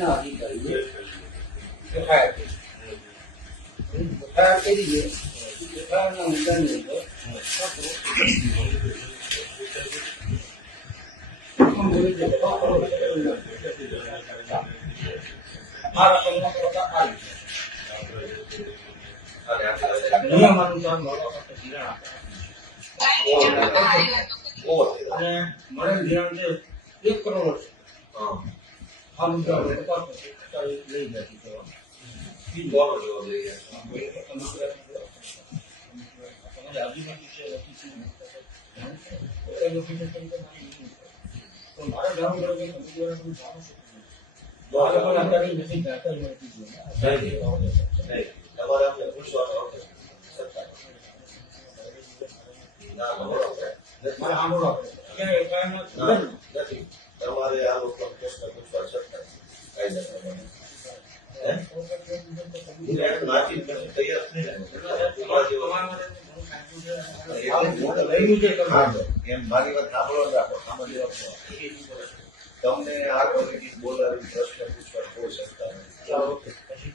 ના અધિકારીએ એફઆઈઆર કરી. એફઆઈઆર કરી છે. એફઆઈઆરના મુદ્દાની અંદર આ રકમનો પ્રકાર આવી નિયમ અનુસાર ધિરાણ આપે અને મળેલ ધિરાણ છે 1 કરોડ છે. આ મુદ્દા તપાસ લઈ જતી મારે જાણવું પડે કે તમે જાણો છો નથી જાણકારી મળતી તમારે અમને પૂછવાનું મારે સાંભળો નથી. તમારે આ લોકો પ્રશ્ન પૂછવા છતાં એમ મારી વાત સાંભળો રાખો. તમને આ કમિટી બોલાવી પ્રશ્ન પૂછવા કોઈ શકતા નથી.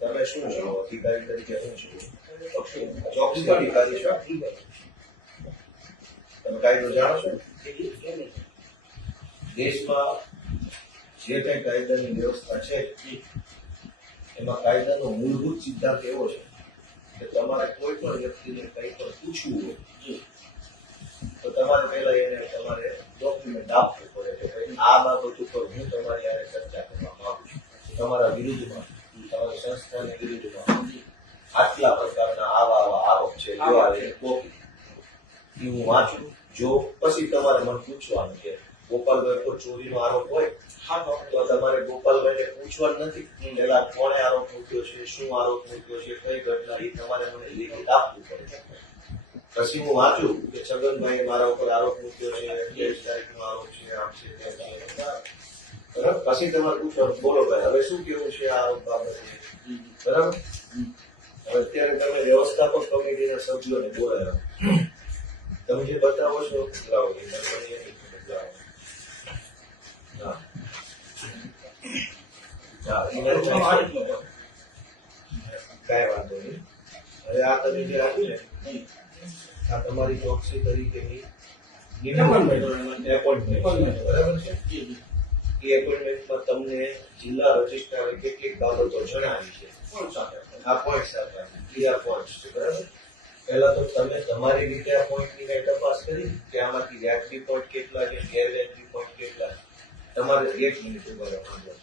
તમે શું છો? અધિકારી તરીકે શું છો? ચોકસી અધિકારી છો. તમે કાયદો જાણો છો? દેશમાં જે કઈ કાયદાની વ્યવસ્થા છે એમાં કાયદાનો મૂળભૂત સિદ્ધાંત એવો છે કે તમારે કોઈ પણ વ્યક્તિને કંઈ પણ પૂછવું હોય તો તમારે પહેલા એને તમારે ડોક્યુમેન્ટ આપવું પડે કે ભાઈ આ બાબત ઉપર હું તમારી યારે ચર્ચા કરવા માંગુ છું. તમારા વિરુદ્ધમાં, તમારી સંસ્થાની વિરુદ્ધમાં આટલા પ્રકારના આવા આરોપ છે, જો આવે કોપી એ હું વાંચું. જો પછી તમારે મને પૂછવાનું કે ગોપાલભાઈ પર ચોરીનો આરોપ હોય તો તમારે ગોપાલભાઈને પૂછવાનું નથી પેલા કોણે આરોપ મૂક્યો છે, શું આરોપ મૂક્યો છે, કઈ ઘટના, એ તમારે મને લેખિત આપવું પડે. પછી હું વાંચું કે છગનભાઈ મારા ઉપર આરોપ મૂક્યો છે, 23 તારીખનો આરોપ છે, આમ છે, તેમ છે, બરાબર. પછી તમારે પૂછવાનું બોલો ભાઈ હવે શું કેવું છે આ આરોપ બાબતે, બરાબર. હવે અત્યારે તમે વ્યવસ્થાપક કમિટીના સભ્યોને બોલાવ્યા, તમે જે બતાવો છો બતાવો. કઈ વાંધો નહીં. હવે આ તમે જે આપ્યું ને આ તમારી ચોકસી તરીકેની એપોઇન્ટમેન્ટ બરાબર છે. એ એપોઇન્ટમેન્ટમાં તમને જિલ્લા રજિસ્ટ્રારે કેટલીક બાબતો જણાવી છે. આ પોઈન્ટ સાથે ક્લિયર પોઈન્ટ છે, બરાબર. પહેલા તો તમે તમારી રીતે આ પોઈન્ટની કઈ તપાસ કરી કે આમાંથી વ્યાજબી પોઈન્ટ કેટલા છે, ગેરવ્યાજબી પોઈન્ટ કેટલા. તમારે 1 મિનિટ ઉભા રહેવાનું.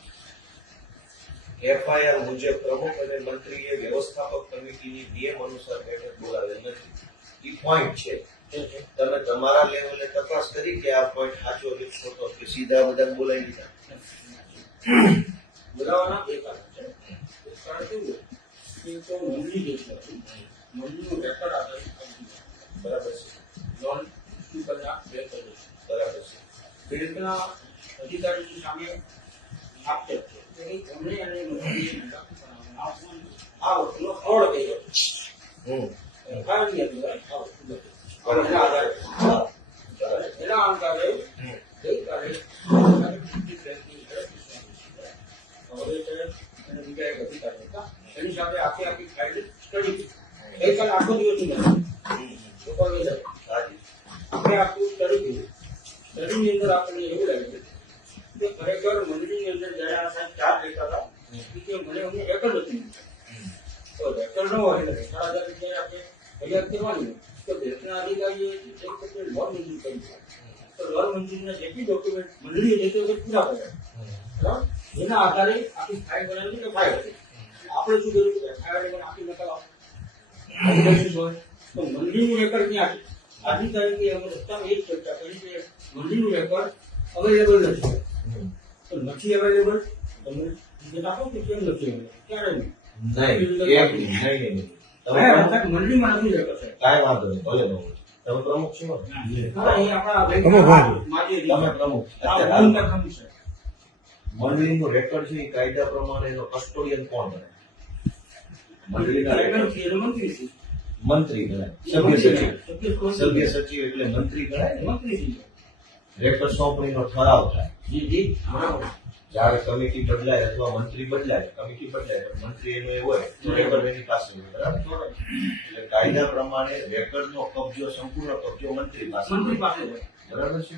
એફઆઈઆર મુજબ પ્રમુખ અને મંત્રીએ વ્યવસ્થાપક કમિટીની નિયમ અનુસાર બેઠક બોલાવેલ નથી. એ પોઈન્ટ છે. તમે તમારા લેવલે તપાસ કરી કે આ પોઈન્ટ સાચો કે ખોટો કે સીધા બધા બોલાવી દીધા? બોલાવવાના 2 કારણ છે. એક કારણ કેવું કે તો મંડળી જે છે મંડળીનું રેકોર્ડ આધારિત બરાબર છે. લોન ઇસ્યુ કરનાર બેંક છે, બરાબર છે. બેંકના અધિકારીની સામે આક્ષેપ છે કે એમણે અને મંડળીએ આ વસ્તુનો ફ્રોડ કર્યો છે. કારણની અંદર આ વસ્તુ નથી. એના આધારે એના આધારે ગઈકાલે અને બીજા એક અધિકારી હતા એની સાથે આખી ફાઇલ સ્ટડી ગઈકાલે આખો દિવસ ની આપણે આખું સ્ટડી કર્યું. સ્ટડીની અંદર આપણને એવું લાગ્યું કે ખરેખર મંડળીની અંદર જયારે આ સાહેબ ચાર્જ લેતા હતા કે મને અમને રેકર્ડ નથી તો રેકર્ડ ન હોય એટલે સારા જયારે આપણે ફરિયાદ કરવાની તો દેશના અધિકારીએ લોન મંજૂર કરી તો લોન મંજૂરીના જેટલી ડોક્યુમેન્ટ મંડળીએ જે તે પૂરા કર્યા, બરાબર. એના આધારે આખી ફાઇલ બનાવી કે ફાઇલ હતી. આપણે શું કર્યું કે એફઆઈઆર આખી નકલ હોય તો મંડળીનું રેકર્ડ ક્યાં છે? આજની તારીખે અમે રસ્તામાં એ જ ચર્ચા કરી કે મંડળીનું રેકર્ડ અવેલેબલ નથી. તો નથી અવેલેબલ તમે વિગત આપો કે કેમ નથી અવેલેબલ? ક્યારે નહીં? મંડળીમાં નથી રેકર્ડ છે. કાંઈ વાંધો નહીં, ભલે ન હોય. તમે પ્રમુખ છો? હા, એ આપણા તમે પ્રમુખ. પ્રમુખ છે. મંડળીનું રેકર્ડ છે એ કાયદા પ્રમાણે એનો કસ્ટોડિયન કોણ બને? મંડળીના રેકર્ડ મંત્રી ગણાય. સભ્ય સચિવ એટલે મંત્રી ગણાય. મંત્રી રેકર્ડ સોંપણીનો ઠરાવ થાય. જ્યારે કમિટી બદલાય અથવા મંત્રી બદલાય, કમિટી બદલાય પણ મંત્રી એનો એ હોય તો રેકર્ડ એની પાસે હોય, બરાબર? એટલે કાયદા પ્રમાણે રેકર્ડનો કબજો, સંપૂર્ણ કબજો મંત્રી પાસે હોય. મંત્રી પાસે હોય. બરાબર છે.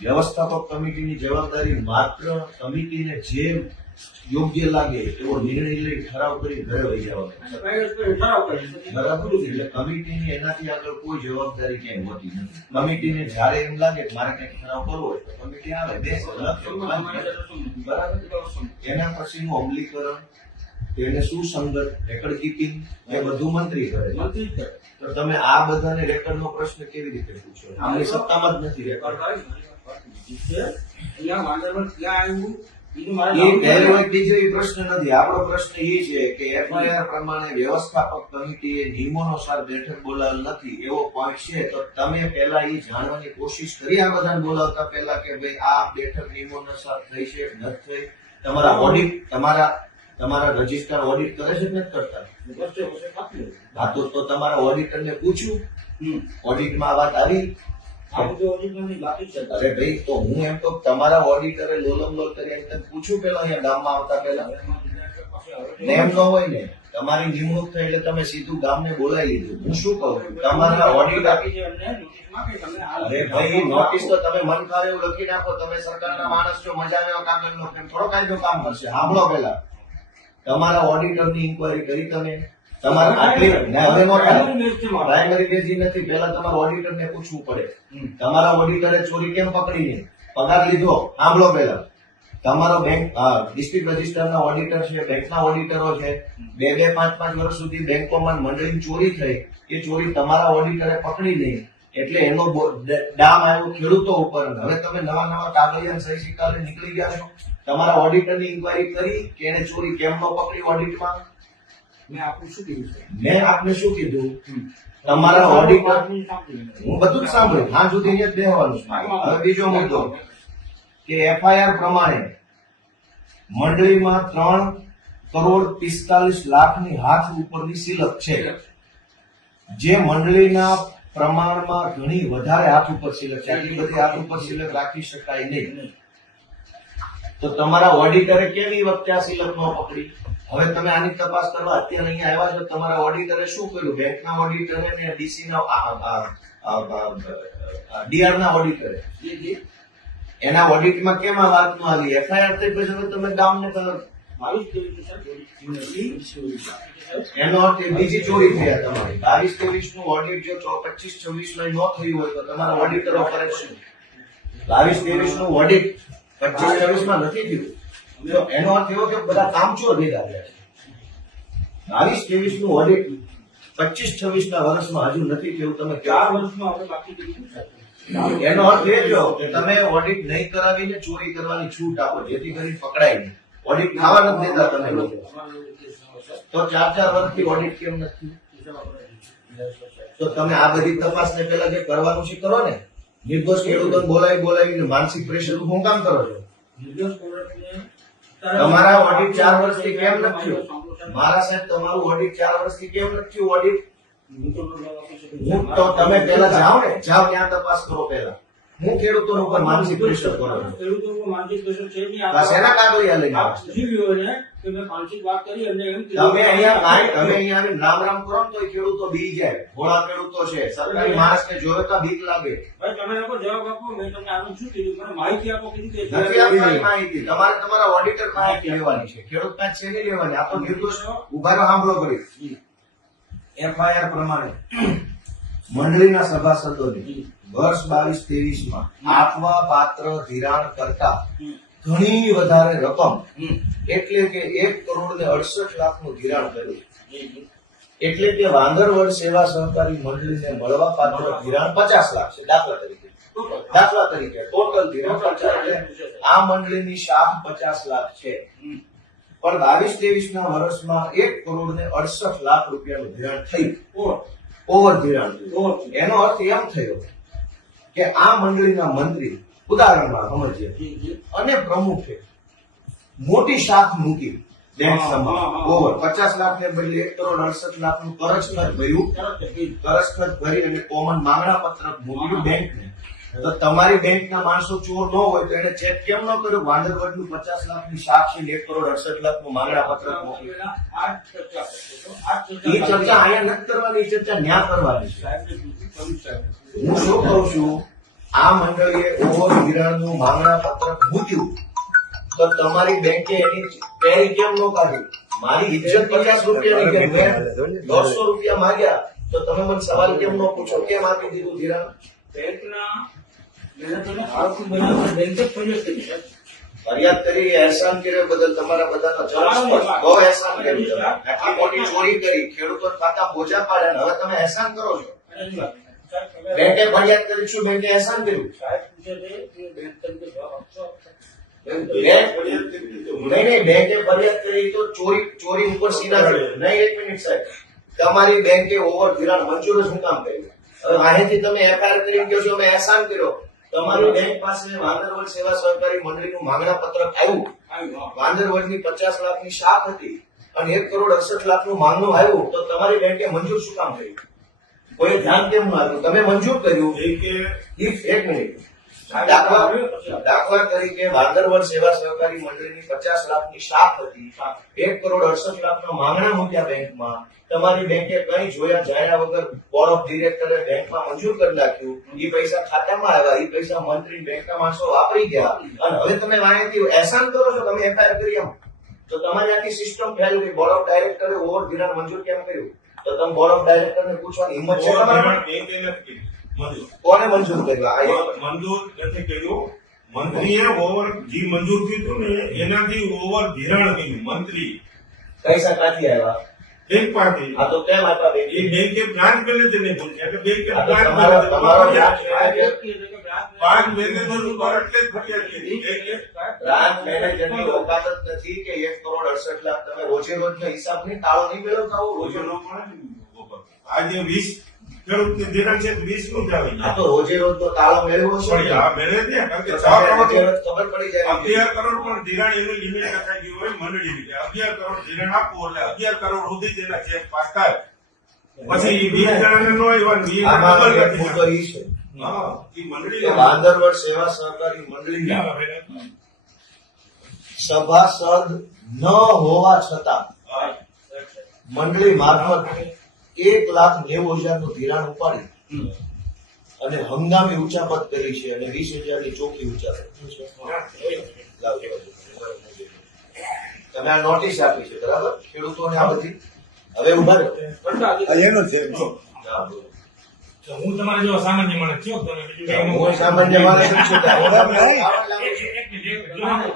વ્યવસ્થાપક કમિટીની જવાબદારી માત્ર કમિટીને જે યોગ્ય લાગે એવો નિર્ણય લઈ ઠરાવ કરી ઘરે વહી જવાનો. બરાબર. એટલે કમિટીની એનાથી આગળ કોઈ જવાબદારી ક્યાંય હોતી નથી. કમિટીને જ્યારે એમ લાગે કે મારે કંઈક ઠરાવ કરવો હોય તો કમિટી આવે, બેસે, લખે, બરાબર. એના પછીનું અમલીકરણ, તેને સુસંગત રેકર્ડ કીપિંગ એ બધું મંત્રી કરે. મંત્રી કરે. તો તમે આ બધાને રેકર્ડનો પ્રશ્ન કેવી રીતે પૂછો? આમની સત્તામાં જ નથી રેકર્ડ. અહીંયા વાંદરવન ક્યાં આવ્યું એ પહેલો એક બીજો એ પ્રશ્ન નથી. આપણો પ્રશ્ન એ છે કે એફઆઈઆર પ્રમાણે વ્યવસ્થાપક કમિટીએ નિયમોનુસાર બેઠક બોલાવેલ નથી એવો પોઈન્ટ છે, તો તમે પહેલા એ જાણવાની કોશિશ કરી આ બધાને બોલાવતા પહેલા કે ભાઈ આ બેઠક નિયમોનુસાર થઈ છે કે નથી થઈ? તમારા ઓડિટ, તમારા રજિસ્ટર ઓડિટ કરે છે કે નથી કરતા? હા, તો તમારા ઓડિટરને પૂછ્યું, ઓડિટમાં આ વાત આવી? અરે ભાઈ, તો હું એમ તો તમારા ઓડિટરે લોલમ લોલ કરી એમ તમે પૂછ્યું પેલા અહીંયા ગામમાં આવતા પહેલા? એમ ન હોય ને, તમારી નિમણૂક થઈ એટલે તમે સીધું ગામને બોલાવી લીધું. હું શું કહું છું, તમારા ઓડિટ આપી છે એમને. અરે ભાઈ, નોટિસ તો તમે મન ફાવે એવું લખી નાખો. તમે સરકારના માણસ છો, મજા આવે કાગળ નો કેમ થોડો કાયદો કામ કરશે? સાંભળો પેલા, તમારા ઓડિટરની ઇન્કવાયરી કરી તમે? તમારા આટલી હવે નો પ્રાઇમરી બેઝી નથી. પહેલા તમારા ઓડિટરને પૂછવું પડે. તમારા ઓડિટરે ચોરી કેમ પકડીને પગાર લીધો? સાંભળો પેલા, તમારો બેંક ડિસ્ટ્રિક્ટ રજિસ્ટરના ઓડિટર છે, બેંકના ઓડિટરો છે, 2-5 વર્ષ સુધી બેંકોમાં મંડળીની ચોરી થઈ, એ ચોરી તમારા ઓડિટરે પકડી નહીં એટલે એનો ડામ આવ્યો ખેડૂતો ઉપર. હવે તમે નવા કાગળિયા સહી સિક્કા લઈને નીકળી ગયા છો. તમારા ઓડિટરની ઇન્કવાયરી કરી કે એને ચોરી કેમ ન પકડી ઓડિટમાં? મેં આપને શું કીધું? તમારા ઓડિટર, હું બધું જ સાંભળ્યું, હા સુધી જ બેહવાનું. હવે બીજો મુદ્દો કે એફઆઈઆર પ્રમાણે મંડળીમાં 3,45,00,000ની હાથ ઉપરની સિલક છે, જે મંડળીના પ્રમાણમાં ઘણી વધારે હાથ ઉપર સિલક છે. આટલી બધી હાથ ઉપર સિલક રાખી શકાય નહીં. તો તમારા ઓડિટરે કેવી વખતે આ સિલક ન પકડી? હવે તમે આની તપાસ કરવા અત્યારે અહીંયા આવ્યા છો, તમારા ઓડિટરે શું કર્યું? બેંકના ઓડિટરે ને ડીસી ના ડીઆર ના ઓડિટરે એના ઓડિટમાં કેમ આ વાત ન આવી? એફઆઈઆર થઈ પછી હવે તમે ગામને એનો અર્થ બીજી ચોરી થયા તમારી. 22-23 નું ઓડિટ જો 25-26 માં ન થયું હોય તો તમારા ઓડિટરો કરે શું? 22-23 નું ઓડિટ 25-26 માં નથી થયું તો એનો અર્થ એવો કે બધા કામચોર ભેગા થયા છે. 22-23 નું ઓડિટ 25-26 ના વર્ષમાં હજુ નથી થયું. તમે 4 વર્ષમાં આપણે બાકી કર્યું. એનો અર્થ એ થયો કે તમે ઓડિટ નહીં કરાવીને ચોરી કરવાની છૂટ આપો જેથી કરી પકડાય નહીં. ઓડિટ થવા નથી દેતા તમે લોકો. તો 4 વર્ષથી ઓડિટ કેમ નથી? તો તમે આ બધી તપાસને પહેલા જે કરવાનું છે કરો ને. નિર્દોષ ખેડૂતોને બોલાવીને માનસિક પ્રેશર હું કામ કરો છો? તમારા ઓડિટ 4 વર્ષથી કેમ નથી થયું? મારા સાહેબ, તમારું ઓડિટ 4 વર્ષથી કેમ નથી થયું? ઓડિટ હું તો તમે પહેલા જાઓ ને, જાઓ ત્યાં તપાસ કરો પહેલા. હું ખેડૂતો ઉપર માનસિક પ્રેશર કરો છો? ખેડૂતો ઉપર માનસિક પ્રેશર છે નહીં. બસ એના કાગળિયા લઈને આવો. કે મેં માનસિક વાત કરી અને એમ તમે અહીંયા આવીને રામ રામ કરો ને તો ખેડૂતો બી જાય. ભોળા ખેડૂતો છે, સરકારી માણસને જોયો તો બીક લાગે. ભાઈ તમે લોકો જવાબ આપો. મેં તમને આનું શું કીધું? મને માહિતી આપો. કીધું કે નથી આપવાની માહિતી. તમારે તમારા ઓડિટર માહિતી લેવાની છે, ખેડૂત પાસે છે નહીં લેવાની. આ તો નિર્દોષ ઉભા રહો, સાંભળો કરી. એફઆઈઆર પ્રમાણે મંડળીના સભાસદોની વર્ષ 22-23 માં આપવા પાત્ર ધિરાણ કરતા ઘણી વધારે રકમ એટલે કે 1,68,00,000 નું ધિરાણ કર્યું. એટલે કે વાંદરવડ સેવા સહકારી મંડળીને મળવા પાત્ર ધિરાણ 50 લાખ છે. દાખલા તરીકે ટોટલ ધિરાણ 50 એટલે આ મંડળીની શાખ 50 લાખ છે. પણ 22-23 ના વર્ષમાં 1,68,00,000 રૂપિયાનું ધિરાણ થયું. ઓવર ધિરાણ થયું. એનો અર્થ એમ થયો કે આ મંડળીના મંત્રી, ઉદાહરણમાં સમજીએ, અને પ્રમુખે મોટી શાખ મૂકી બેંક સમા ઓવર 50 લાખ ને બદલે 1,68,00,000 નું કરજ ખર્ચ ભર્યું. કરજ ખર્ચ ભરી અને કોમન માંગણા પત્રક મોકલ્યું બેંકને. તો તમારી બેંકના માણસો ચોર ન હોય તો એને ચેક કેમ ન કર્યો? વાંદરવડનું 50 લાખની શાખ છે, 1 કરોડ 68 લાખનું માંગણા પત્રક મોકલ્યું. આ જ ચર્ચા કરતો હતો. આ જ એ ચર્ચા અહીંયા નથી કરવાની, એ ચર્ચા ન્યા કરવાની છે. સાહેબને પૂછ્યું, કમિટ સાહેબને. હું શું કહું છું, આ મંડળીએ ઓવર ધિરાણનું માંગણા પત્રક મૂક્યું તો તમારી બેંકે એની પેરી કેમ ન કાઢી? મારી ઇજ્જત 50 રૂપિયાની કે મેં 100 રૂપિયા માંગ્યા તો તમે મને સવાલ કેમ ન પૂછો કેમ આપી દીધું ધિરાણ? બેંકના મહેનતોને આળસુ બનાવવા બેંકે ફરિયાદ કરી છે. ફરિયાદ કરી, અહેસાન કર્યો બદલ તમારા બધાનો જવાબ બહુ અહેસાન કર્યું તમે. આટલી મોટી ચોરી કરી, ખેડૂતો ખાતા બોજા પાડ્યા અને હવે તમે અહેસાન કરો છો. અને એની વાત. સાહેબ, તમે- બેંકે ફરિયાદ કરી છું, બેંકે અહેસાન કર્યું. સાહેબ પૂછે છે કે બેંક તરીકે જવાબ આપશો? નહીં, બેંકે ફરિયાદ કરી તો ચોરી ઉપર સીધા ચડ્યો. નહીં, એક મિનિટ સાહેબ, તમારી બેંકે ઓવર ધિરાણ મંજૂર જ શું કામ કર્યું? હવે અહીંથી તમે એફઆઈઆર કરીને કહો છો અમે અહેસાન કર્યો. તમારી બેંક પાસે વાંદરવડ સેવા સહકારી મંડળીનું માંગણા પત્રક આવ્યું. વાંદરવડની 50 લાખની શાખ હતી અને 1 કરોડ 68 લાખનું માંગણું આવ્યું તો તમારી બેંકે મંજૂર શું કામ કર્યું? કોઈ ધ્યાન કેમ ન આપ્યું? તમે મંજૂર કર્યું. એક મિનિટ, દાખલા તરીકે વાંદરવડ સેવા સહકારી મંડળીની 50 લાખની શાખ હતી, 1 કરોડ 68 લાખના માંગણા મૂક્યા બેંકમાં. તમારી બેંકે કઈ જોયા જાણ્યા વગર બોર્ડ ઓફ ડિરેક્ટરે બેંકમાં મંજૂર કરી નાખ્યું. એ પૈસા ખાતામાં આવ્યા, એ પૈસા મંત્રી બેંકના માણસો વાપરી ગયા અને હવે તમે વાંહેથી અહેસાન કરો છો. તમે એફઆઈઆર કરી એમ તો તમારી આખી સિસ્ટમ ફેલ ગઈ. બોર્ડ ઓફ ડાયરેક્ટરે ઓવર ધિરાણ મંજૂર કેમ કર્યું? તો તમે બોર્ડ ઓફ ડાયરેક્ટરને પૂછવાની હિંમત છે તમારી? કોને મંજૂર કર્યું? મંજૂર નથી કર્યું. મંત્રીએ ઓવર જે મંજૂર કીધું ને એનાથી ઓવર ધિરાણ કર્યું. મંત્રી પૈસા ક્યાંથી આવ્યા? બેંક પાસેથી. આ તો કેમ આપ્યા બેંકે? એ બેંકે બ્રાન્ચ મેનેજર ને પૂછ્યા કે બેંકે આ તો બ્રાન્ચ તમારો મેનેજર બ્રાન્ચ બ્રાન્ચ મેનેજર ઉપર એટલે જ ફરિયાદ કરી. બ્રાન્ચ મેનેજરની ઓકાત જ નથી કે 1 કરોડ 68 લાખ તમે રોજે રોજનો હિસાબ નહીં, તાળો નહીં મેળવતા હો રોજે રોજો ન મળે ને ઉપર. આજે 20 ખેડૂતની ધિરાણ છે 20 નું જ આવે. આ તો રોજે રોજનો તાળો મેળવો છે પણ આ મેળવે છે કારણ કે તો 6 તમને કરોડ રોજે રોજ ખબર પડી જાય. 11 કરોડ પણ ધિરાણ એનું લિમિટ લખાઈ ગયું હોય મંડળીની કે 11 કરોડ ધિરાણ આપવું એટલે 11 કરોડ સુધી તેના ચેક પાસ થાય. પછી એ 20 જણાને નો આવ્યા ને 20 આમાં ડબલ એક કરી મુદ્દો ઈ છે હા એ મંડળી કે વાંદરવડ સેવા સહકારી મંડળીના સભાસદ ન હોવા છતાં મંડળી મારફત 1,90,000 નું ધિરાણ ઉપાડી અને હંગામી ઉચાપત કરી છે અને 20,000 ની ચોખ્ખી ઉચાપત. તમે આ નોટિસ આપી છે બરાબર ખેડૂતોને આ બધી. હવે ઉભા રહો. હા, બોલો. તો હું તમારા જેવો સામાન્ય માણસ છું તમે બીજું કઈ હું સામાન્ય માણસ છું, શું થાય? એક મિનિટ,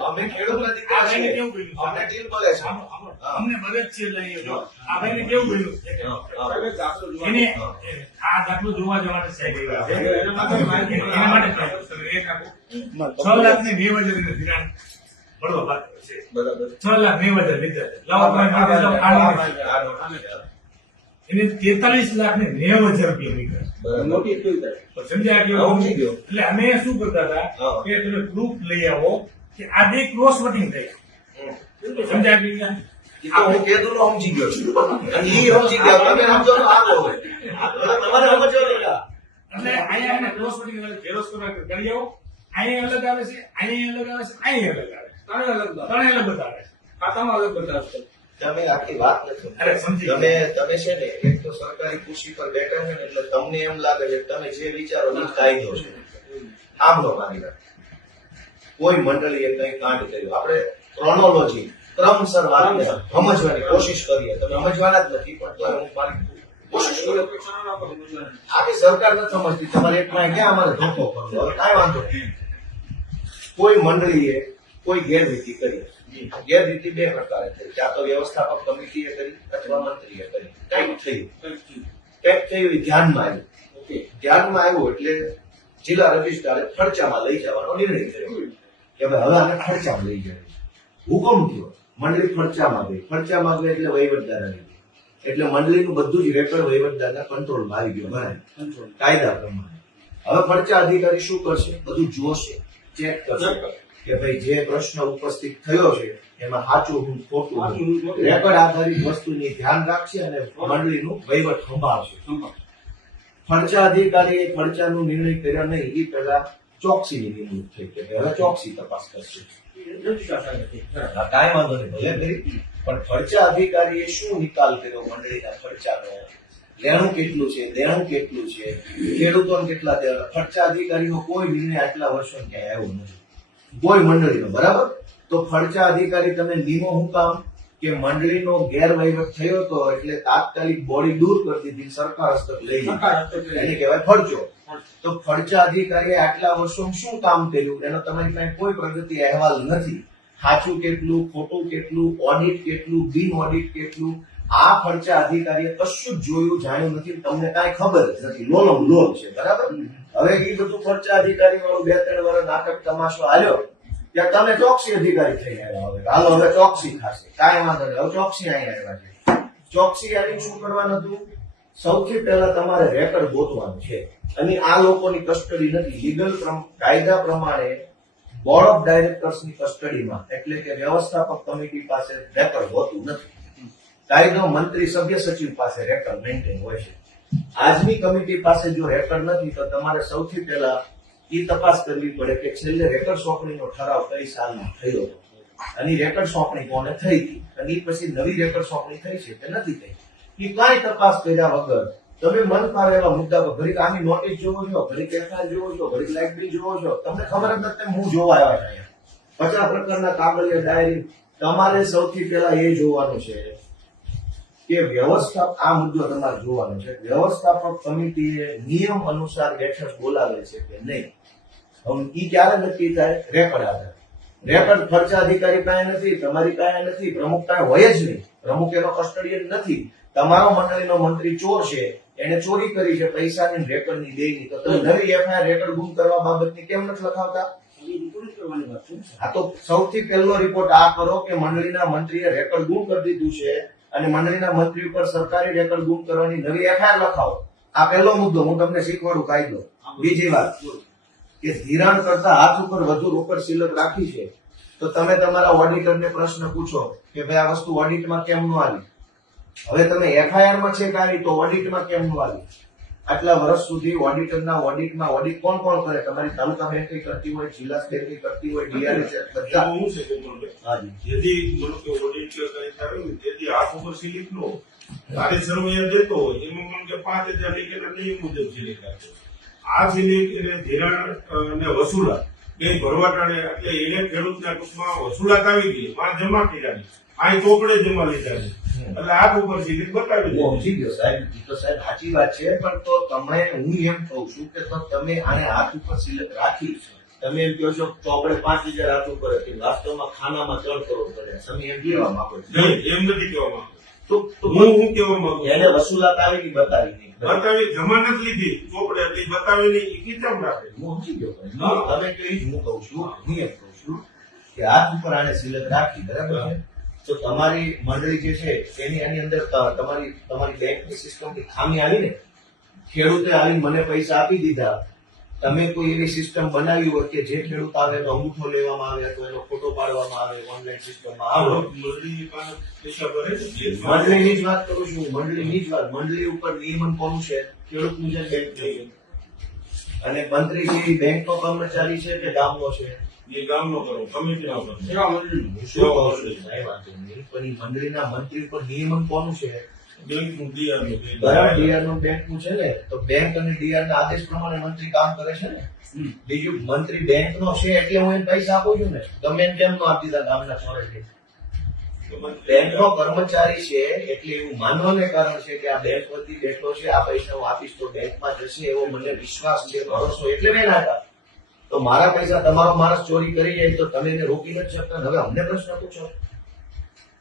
અમે ખેડૂતના દીકરા છીએ. અમને ડીલ મળે છે. અમને મદદ છે એટલે અહીંયા જો આ ભાઈને કેવું બન્યું એને આ દાખલો જોવા જવા માટે સાહેબ આવ્યા છે. એના માટે તમે એક આપો 6,90,000 ની ધિરાણ ભરવા બાકી છે. બરાબર. 6,90,000 લીધા છે. લાવો તમે મારી જાઓ, આ એને 43,90,000 રૂપિયા નીકળે. બરાબર. નોટિસ કેવી થાય? તો સમજ્યા કે સમજી ગયો. એટલે અમે શું કરતા હતા હા. કે તમે પ્રૂફ લઈ આવો કે આ બે ક્રોસ વોટિંગ થઈ સમજ્યા કે ઈ તો હું કીધું ને સમજી ગયો છું. અને ઈ સમજી ગયા. તમે સમજો તો આગળ હોય. તમારે સમજવા નહીં. એટલે અહીંયા એને ક્રોસ વોટિંગ ઝેરોસ કરી આવો અહીંયા અલગ આવે છે અહીંયા અલગ આવે છે અહીંયા અલગ આવે છે ત્રણેય અલગ બાબત. ત્રણે અલગ બતાવે છે. ખાતામાં અલગ બતાવશે. તમે આખી વાત નથી અરે સમજી ગયા. તમે છે ને એક તો સરકારી ખુરશી પર બેઠા છે ને એટલે તમને એમ લાગે છે કે તમે જે વિચારો એ કાયદો છે. સાંભળો મારી વાત. કોઈ મંડળીએ કઈ કાંડ કર્યો આપણે ક્રોનોલોજી ક્રમસર વાત સમજવાની કોશિશ કરીએ. તમે સમજવાના જ નથી પણ તોય હું મારી કોશિશ કરું. આખી સરકાર નથી સમજતી. તમારે એક માં ક્યાં અમારે ધોકો કરવો? હવે કાંઈ વાંધો નહીં. કોઈ મંડળીએ કોઈ ગેરરીતિ કરી. ગેરરીતિ બે પ્રકારે થઈ. ક્યાં તો વ્યવસ્થાપક કમિટીએ કરી અથવા મંત્રીએ કરી. કંઈક થયું એ ધ્યાનમાં આવ્યું. ઓકે. ધ્યાનમાં આવ્યું એટલે જિલ્લા રજિસ્ટ્રારે ખર્ચામાં લઈ જવાનો નિર્ણય કર્યો કે ભાઈ હવે આને ખર્ચામાં લઈ જાય. હુકમ થયો મંડળી ખર્ચામાં ગઈ. ખર્ચામાં ગઈ એટલે વહીવટદાર આવી ગઈ. એટલે મંડળીનું બધું જ રેકર્ડ વહીવટદારના કંટ્રોલમાં આવી ગયું ભરાય કાયદા પ્રમાણે. હવે ખર્ચા અધિકારી શું કરશે? બધું જોશે, ચેક કરશે કે ભાઈ જે પ્રશ્ન ઉપસ્થિત થયો છે એમાં સાચું હું ખોટું રેકર્ડ આધારિત વસ્તુની ધ્યાન રાખશે અને મંડળીનું વહીવટ સંભાળશે. ખર્ચા અધિકારીએ ખર્ચાનો નિર્ણય કર્યા નહીં એ પહેલા ચોકસીની નિમણૂક થઈ કે હવે ચોકસી તપાસ કરશે. નથી કરતા નથી. હા, કાંઈ વાંધો નહીં, ભલે કરી. પણ ખર્ચા અધિકારીએ શું નિકાલ કર્યો મંડળીના ખર્ચાનો? લેણું કેટલું છે, દેણું કેટલું છે, ખેડૂતોને કેટલા દેવા? ખર્ચા અધિકારીનો કોઈ નિર્ણય આટલા વર્ષો ક્યાંય આવ્યો નથી, કોઈ મંડળીનો. બરાબર? તો ખર્ચા અધિકારી તમે નિમો હું કામ કે મંડળીનો ગેરવહીવટ થયો હતો એટલે તાત્કાલિક બોડી દૂર કરી દીધી, સરકાર હસ્તક લઈ સરકાર લીધી, હસ્તક લઈ એને કહેવાય ખર્ચો. તો ખર્ચા અધિકારીએ આટલા વર્ષોમાં શું કામ કર્યું એનો તમારી પાસે કોઈ પ્રગતિ અહેવાલ નથી. સાચું કેટલું, ખોટું કેટલું, ઓડિટ કેટલું, બિન ઓડિટ કેટલું, આ ખર્ચા અધિકારીએ કશું જ જોયું જાણ્યું નથી, તમને કાંઈ ખબર જ નથી, લોલમ લોલ છે. બરાબર? હવે એ બધું ખર્ચા અધિકારી વાળું 2-3 વર્ષ નાટક તમાશો હાલ્યો ત્યાં તમે ચોકસી અધિકારી થઈ આવ્યા. હવે હાલો હવે ચોકસી ખાશે, કાંઈ વાંધો નહીં, હવે ચોકસી અહીં આવ્યા છે. ચોકસી આવીને શું કરવાનું હતું? સૌથી પહેલા તમારે રેકર્ડ ગોતવાનું છે અને આ લોકોની કસ્ટડી નથી. લીગલ કાયદા પ્રમાણે બોર્ડ ઓફ ડાયરેક્ટર્સની કસ્ટડીમાં એટલે કે વ્યવસ્થાપક કમિટી પાસે રેકર્ડ હોતું નથી. કાયદો મંત્રી સભ્ય સચિવ પાસે રેકર્ડ મેન્ટેન હોય છે. આજની કમિટી પાસે જો રેકર્ડ નથી તો તમારે સૌથી પહેલા એ તપાસ કરવી પડે કે છેલ્લે રેકર્ડ સોંપણીનો ઠરાવ કઈ સાલમાં થયો હતો અને રેકર્ડ સોંપણી કોને થઈ હતી અને પછી નવી રેકર્ડ સોંપણી થઈ છે કે નથી થઈ. એ કાંઈ તપાસ કર્યા વગર તમે મન ફાવે એવા મુદ્દા પર ઘડીક આની નોટિસ જોવો છો, ઘડીક એફઆઈઆર જોવો છો, ઘડીક લાઇટ બિલ જોવો છો, તમને ખબર જ નથી હું જોવા આવ્યા છે અહીંયા 50 પ્રકારના કાગળિયા ડાયરી. તમારે સૌથી પહેલા એ જોવાનું છે કે આ મુદ્દો તમારે જોવાનો છે વ્યવસ્થાપક કમિટીએ નિયમ અનુસાર બેઠક બોલાવે છે કે નહીં. હવે ઈ ક્યારે નક્કી થાય? રેકર્ડ આધારે. રેકર્ડ ખર્ચા અધિકારી પાસે નથી, તમારી પાસે નથી, પ્રમુખ પાસે હોય જ નહીં, પ્રમુખ એનો કસ્ટડીયન નથી. તમારો મંડળીનો મંત્રી ચોર છે, એને ચોરી કરી છે પૈસાની રેકર્ડની દેની, તો તમે નવી એફઆઈઆર રેકર્ડ ગુમ કરવા બાબતની કેમ નથી લખાવતા? આ તો સૌથી પહેલો રિપોર્ટ આ કરો કે મંડળીના મંત્રીએ રેકર્ડ ગુમ કરી દીધું છે અને મંડળીના મંત્રી ઉપર સરકારી રેકર્ડ ગુમ કરવાની નવી એફઆઈઆર લખાવો. આ પહેલો મુદ્દો, હું તમને શીખવાડું કાયદો. બીજી વાત કે ધિરાણ કરતા હાથ ઉપર વધુ રોકડ સિલક રાખી છે તો તમે તમારા ઓડિટરને પ્રશ્ન પૂછો કે ભાઈ આ વસ્તુ ઓડિટમાં કેમ ન આવી? હવે તમે એફઆઈઆર માં છે કાઢી તો ઓડિટમાં કેમ ન આવી? આટલા વર્ષ સુધી ઓડિટરના ઓડિટમાં ઓડિટ કોણ કોણ કરે? તમારી તાલુકા બેંક કરતી હોય, જિલ્લા બેંક કરતી હોય, ડીઆરએસ બધા. હું છે કે જેથી મને કે ઓડિટ કઈ થાય ને તેથી હાથ ઉપર સિલિપ નો તારે સર્વેયર દેતો હોય એમાં મને કે 5000 લીધેલા નિયમ મુજબ સિલિપ આપે. આ સિલિપ એને ધિરાણ અને વસૂલાત બે ભરવાટાણે એટલે એને ખેડૂતના ટૂંકમાં વસૂલાત આવી ગઈ, માં જમા કર્યા, આ ચોપડે જમા લીધા એટલે હાથ ઉપર સિલિપ બતાવી દે. સમજી ગયો સાહેબ, એ તો સાહેબ સાચી વાત છે, પણ તો તમે હું એમ કહું છું કે તો તમે આને હાથ ઉપર સિલક રાખી છે. તમે એમ કહો છો ચોપડે 5000 હાથ ઉપર હતી, વાસ્તવમાં ખાનામાં 3 કરોડ પડ્યા. તમે એમ કહેવા માંગો છો? નહીં, એમ નથી કહેવા માંગુ. તો હું કહેવા માંગુ એને વસૂલાત આવી કે બતાવી નહીં? બતાવી જમા નથી લીધી, ચોપડે હતી બતાવી નહીં, એ કેમ રાખે? હું સમજી ગયો ભાઈ. તમે કઈ જ હું કહું છું, હું એમ કહું છું કે હાથ ઉપર આને સિલક રાખી, બરાબર છે? તો તમારી મંડળી જે છે એની આની અંદર તમારી બેંકની સિસ્ટમની ખામી આવી ને, ખેડૂતે આવીને મને પૈસા આપી દીધા, તમે કોઈ એવી સિસ્ટમ બનાવી હોય કે જે ખેડૂત આવે તો અંગૂઠો લેવામાં આવે તો એનો ફોટો પાડવામાં આવે ઓનલાઈન સિસ્ટમમાં આવે. મંડળીની પાસે પૈસા ભરે છે. મંડળીની જ વાત કરું છું, મંડળીની જ વાત. મંડળી ઉપર નિયમન કોનું છે? ખેડૂતનું છે, બેંક છે. અને મંત્રી જે બેંકનો કર્મચારી છે કે ગામનો છે? એ ગામનો કરો, કમિટીનો કરો. સેવા મંડળીનું. શું કહું છું? કાંઈ વાંધો નહીં, પણ ઈ મંડળીના મંત્રી ઉપર નિયમન કોનું છે? બેંકનું ડીઆરનું બરાબર, ડીઆર નું બેંક નું છે ને, તો બેંક અને ડીઆર ના આદેશ પ્રમાણે મંત્રી કામ કરે છે ને. બીજું મંત્રી બેંક નો છે એટલે હું એને પૈસા આપું છું ને, ગમે એમ કેમ નો આપી દીધા ગામના ચોરે? બેંક નો કર્મચારી છે એટલે એવું માનવાને કારણ છે કે આ બેંક વતી બેઠો છે, આ પૈસા હું આપીશ તો બેંકમાં જશે એવો મને વિશ્વાસ છે, ભરોસો, એટલે મેં નાખ્યા. તો મારા પૈસા તમારો માણસ ચોરી કરી જાય તો તમે એને રોકી નથી શકતા. હવે અમને પ્રશ્ન પૂછો.